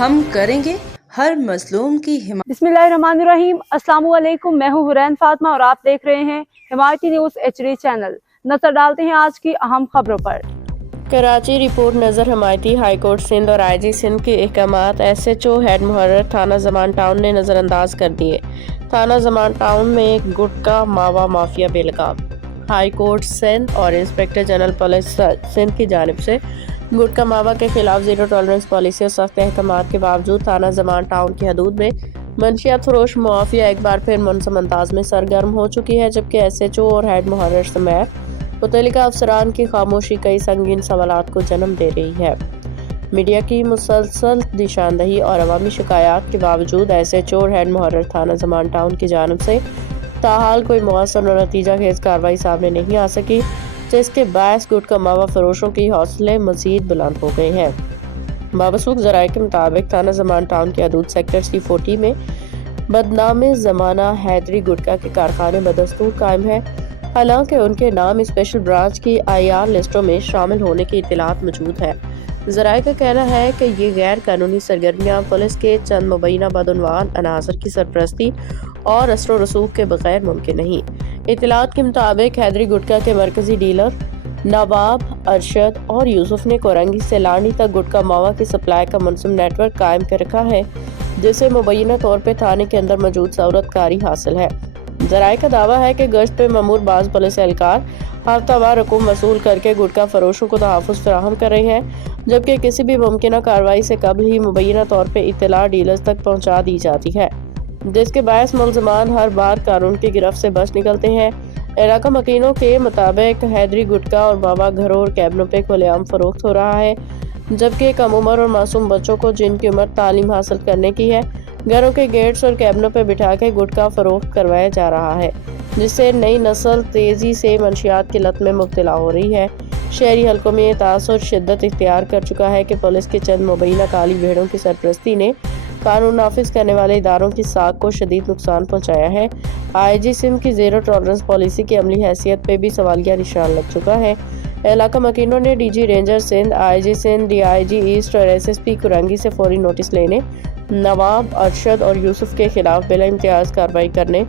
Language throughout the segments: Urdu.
ہم کریں گے ہر مظلوم کی حمایت۔ بسمillahirrahmanirrahim۔ السلام علیکم، میں ہوں حرین فاطمہ اور آپ دیکھ رہے ہیں حمایتی نیوز HD چینل۔ نظر ڈالتے ہیں آج کی اہم خبروں پر۔ کراچی رپورٹ نظر ہمایتی ہائی کورٹ سندھ اور IG سندھ کے احکامات SHO ہیڈ محرر تھانہ زمان ٹاؤن نے نظر انداز کر دیے۔ تھانہ زمان ٹاؤن میں گٹکا ماوا مافیا بے لگام۔ ہائی کورٹ سندھ اور انسپکٹر جنرل پولیس سندھ کی جانب سے گٹکا ماوا کے خلاف زیرو ٹالرنس پالیسی اور سخت احکامات کے باوجود تھانہ زمان ٹاؤن کی حدود میں منشیات فروش مافیا ایک بار پھر منظم انداز میں سرگرم ہو چکی ہے، جبکہ SHO اور ہیڈ محرر سمیت متعلقہ افسران کی خاموشی کئی سنگین سوالات کو جنم دے رہی ہے۔ میڈیا کی مسلسل نشاندہی اور عوامی شکایات کے باوجود SHO اور ہیڈ محرر تھانہ زمان ٹاؤن کی جانب سے تاحال کوئی مؤثر اور نتیجہ خیز کارروائی سامنے نہیں آ سکی، جس کے باعث گٹکا ماوا فروشوں کی حوصلے مزید بلند ہو گئے ہیں۔ بابسوخ ذرائع کے مطابق تھانہ زمان ٹاؤن کی حدود سیکٹر C40 میں بدنام زمانہ حیدری گٹکا کے کارخانے بدستور قائم ہیں، حالانکہ ان کے نام اسپیشل برانچ کی IR لسٹوں میں شامل ہونے کی اطلاعات موجود ہے۔ ذرائع کا کہنا ہے کہ یہ غیر قانونی سرگرمیاں پولیس کے چند مبینہ بدعنوان عناصر کی سرپرستی اور اثر و رسوخ کے بغیر ممکن نہیں۔ اطلاعات کے مطابق حیدری گٹکا کے مرکزی ڈیلر نواب، ارشد اور یوسف نے کورنگی سے لانڈی تک گٹکا ماوا کی سپلائی کا منظم نیٹ ورک قائم کر رکھا ہے، جسے مبینہ طور پہ تھانے کے اندر موجود سہولت کاری حاصل ہے۔ ذرائع کا دعویٰ ہے کہ گشت پہ مامور بعض پولیس اہلکار ہفتہ وار رقوم وصول کر کے گٹکا فروشوں کو تحفظ فراہم کر رہے ہیں، جبکہ کسی بھی ممکنہ کارروائی سے قبل ہی مبینہ طور پہ اطلاع ڈیلرز تک پہنچا دی جاتی ہے، جس کے باعث ملزمان ہر بار قانون کی گرفت سے بچ نکلتے ہیں۔ علاقہ مکینوں کے مطابق حیدری گٹکا اور ماوا گھروں اور کیبنوں پہ کھلے عام فروخت ہو رہا ہے، جبکہ کم عمر اور معصوم بچوں کو جن کی عمر تعلیم حاصل کرنے کی ہے، گھروں کے گیٹس اور کیبنوں پہ بٹھا کے گٹکا فروخت کروایا جا رہا ہے، جس سے نئی نسل تیزی سے منشیات کی لت میں مبتلا ہو رہی ہے۔ شہری حلقوں میں یہ تاثر شدت اختیار کر چکا ہے کہ پولیس کے چند مبینہ کالی بھیڑوں کی سرپرستی نے قانون نافذ کرنے والے اداروں کی ساکھ کو شدید نقصان پہنچایا ہے۔ IG سندھ کی زیرو ٹالرنس پالیسی کی عملی حیثیت پہ بھی سوالیہ نشان لگ چکا ہے۔ علاقہ مکینوں نے DG ranger Sindh, IG Sindh, DIG east اور SSP کورنگی سے فوری نوٹس لینے، نواب، ارشد اور یوسف کے خلاف بلا امتیاز کارروائی کرنے،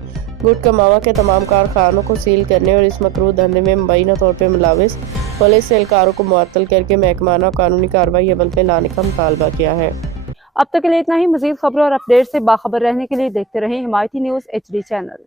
گٹکا ماوا کے تمام کارخانوں کو سیل کرنے اور اس مکروہ دھندے میں مبینہ طور پہ ملوث پولیس اہلکاروں کو معطل کر کے محکمانہ قانونی کارروائی عمل پہ لانے کا مطالبہ کیا ہے۔ اب تک کے لیے اتنا ہی۔ مزید خبروں اور اپڈیٹ سے باخبر رہنے کے لیے دیکھتے رہیں حمایتی نیوز HD چینل۔